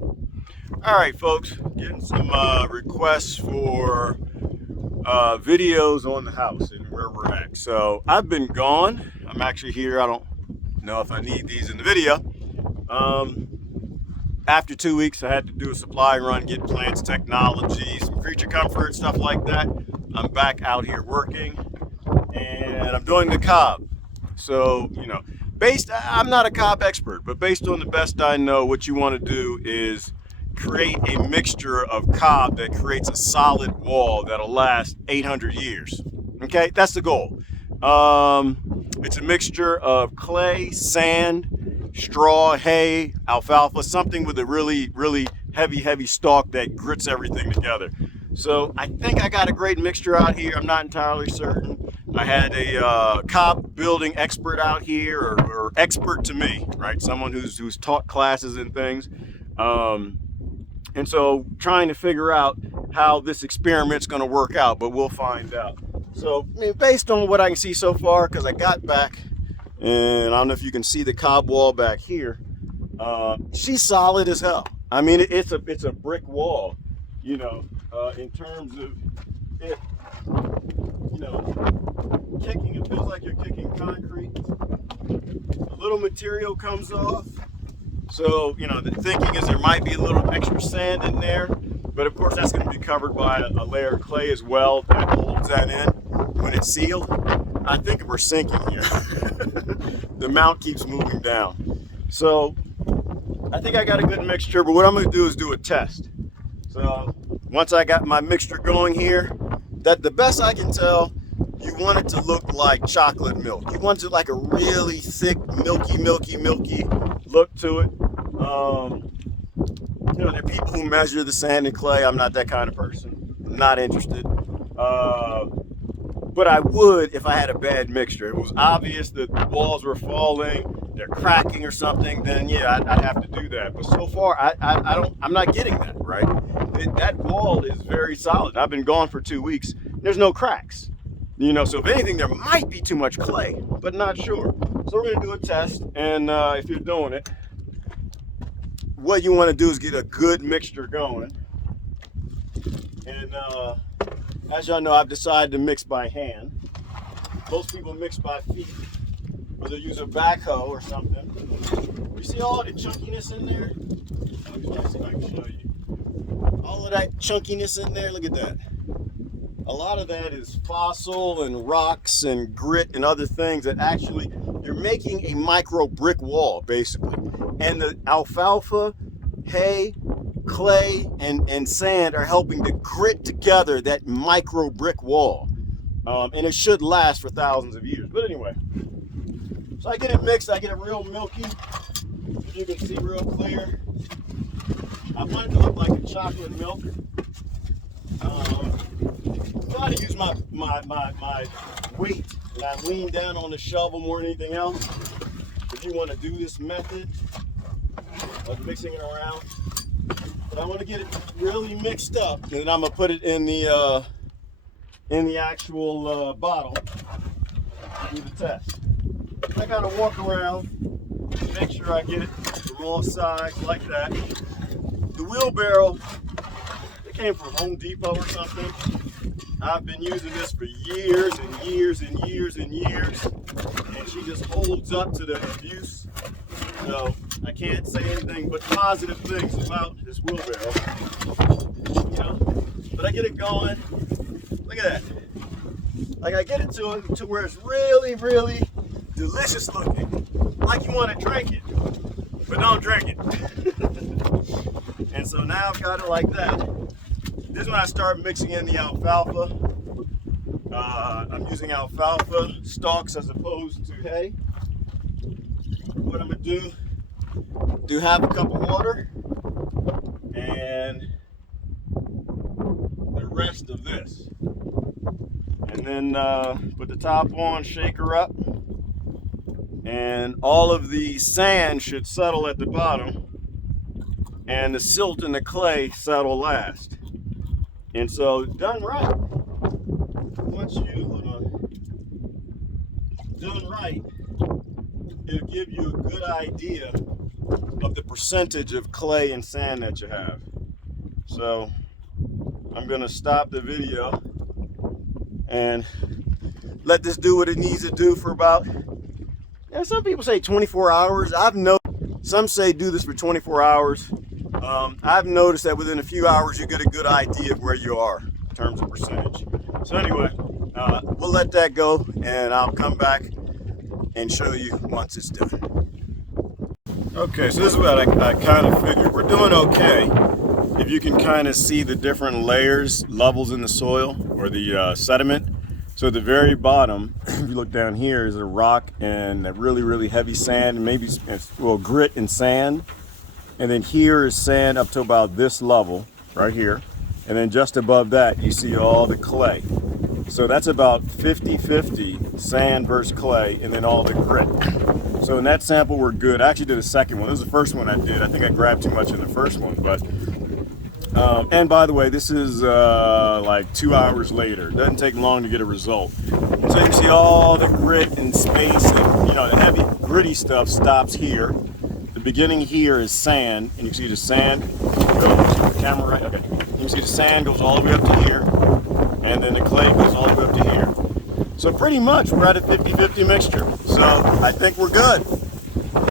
All right, folks, getting some requests for videos on the house and where we're at. So I've been gone. I'm actually here. I don't know if I need these in the video. Um, After 2 weeks, I had to do a supply run, get plants, technology, some creature comfort, stuff like that. I'm back out here working, and I'm doing the cob. So, I'm not a cob expert, but based on the best I know, what you want to do is create a mixture of cob that creates a solid wall that'll last 800 years. Okay, that's the goal. It's a mixture of clay, sand, straw, hay, alfalfa, something with a really, really heavy stalk that grits everything together. So I think I got a great mixture out here. I'm not entirely certain. I had a cob building expert out here, or expert to me, right? Someone who's taught classes and things. Um, and so trying to figure out how this experiment's going to work out, but we'll find out. So, I mean, based on what I can see so far, because I got back, and I don't know if you can see the cob wall back here. She's solid as hell. I mean, it's a brick wall, in terms of it, kicking. It feels like you're kicking concrete. A little material comes off. So, the thinking is there might be a little extra sand in there, but of course that's going to be covered by a layer of clay as well that holds that in when it's sealed. I think we're sinking here. The mount keeps moving down. So I think I got a good mixture, but what I'm going to do is do a test. So once I got my mixture going here, that the best I can tell, you want it to look like chocolate milk. You want it like a really thick, milky look to it. There are people who measure the sand and clay. I'm not that kind of person. I'm not interested. But I would if I had a bad mixture. If it was obvious that the walls were falling, they're cracking or something, then yeah, I'd have to do that. But so far, I'm not getting that, right? That wall is very solid. I've been gone for 2 weeks. There's no cracks. So if anything, there might be too much clay, but not sure. So we're gonna do a test, and if you're doing it, what you want to do is get a good mixture going. And as y'all know, I've decided to mix by hand. Most people mix by feet, or they'll use a backhoe or something. You see all the chunkiness in there? Let me see if I can show you. All of that chunkiness in there, look at that. A lot of that is fossil and rocks and grit and other things that actually, you're making a micro brick wall, basically. And the alfalfa, hay, clay, and sand are helping to grit together that micro brick wall. And it should last for thousands of years. But anyway, so I get it mixed, I get it real milky. You can see real clear. I want it to look like a chocolate milk. Try to use my weight and I lean down on the shovel more than anything else. If you want to do this method of mixing it around, but I want to get it really mixed up, and then I'm gonna put it in the actual bottle and do the test. I gotta walk around, make sure I get it the wrong size like that. The wheelbarrow, it came from Home Depot or something. I've been using this for years and years and years and years, and she just holds up to the abuse. So I can't say anything but positive things about this wheelbarrow. But I get it going. Look at that. Like I get it to where it's really, really delicious looking. Like you want to drink it, but don't drink it. And so now I've got it like that. This is when I start mixing in the alfalfa. I'm using alfalfa stalks as opposed to hay. What I'm gonna do half a cup of water and the rest of this. And then put the top on, shake her up, and all of the sand should settle at the bottom and the silt and the clay settle last. And so done right, done right, it'll give you a good idea of the percentage of clay and sand that you have. So I'm gonna stop the video and let this do what it needs to do for about, some people say 24 hours. I've noticed some say do this for 24 hours. I've noticed that within a few hours you get a good idea of where you are in terms of percentage. So anyway, we'll let that go and I'll come back and show you once it's done. Okay, so this is what I kind of figured. We're doing okay. If you can kind of see the different layers, levels in the soil or the sediment. So at the very bottom, if you look down here, is a rock and a really, really heavy sand, and maybe, well, grit and sand. And then here is sand up to about this level, right here. And then just above that, you see all the clay. So that's about 50-50 sand versus clay, and then all the grit. So in that sample, we're good. I actually did a second one. This is the first one I did. I think I grabbed too much in the first one, but and by the way, this is like 2 hours later. It doesn't take long to get a result. So you can see all the grit and space, and the heavy gritty stuff stops here. The beginning here is sand, and you can see the sand goes, camera right, okay. You can see the sand goes all the way up to here, and then the clay goes all the way up to here. So pretty much we're at a 50-50 mixture. So I think we're good.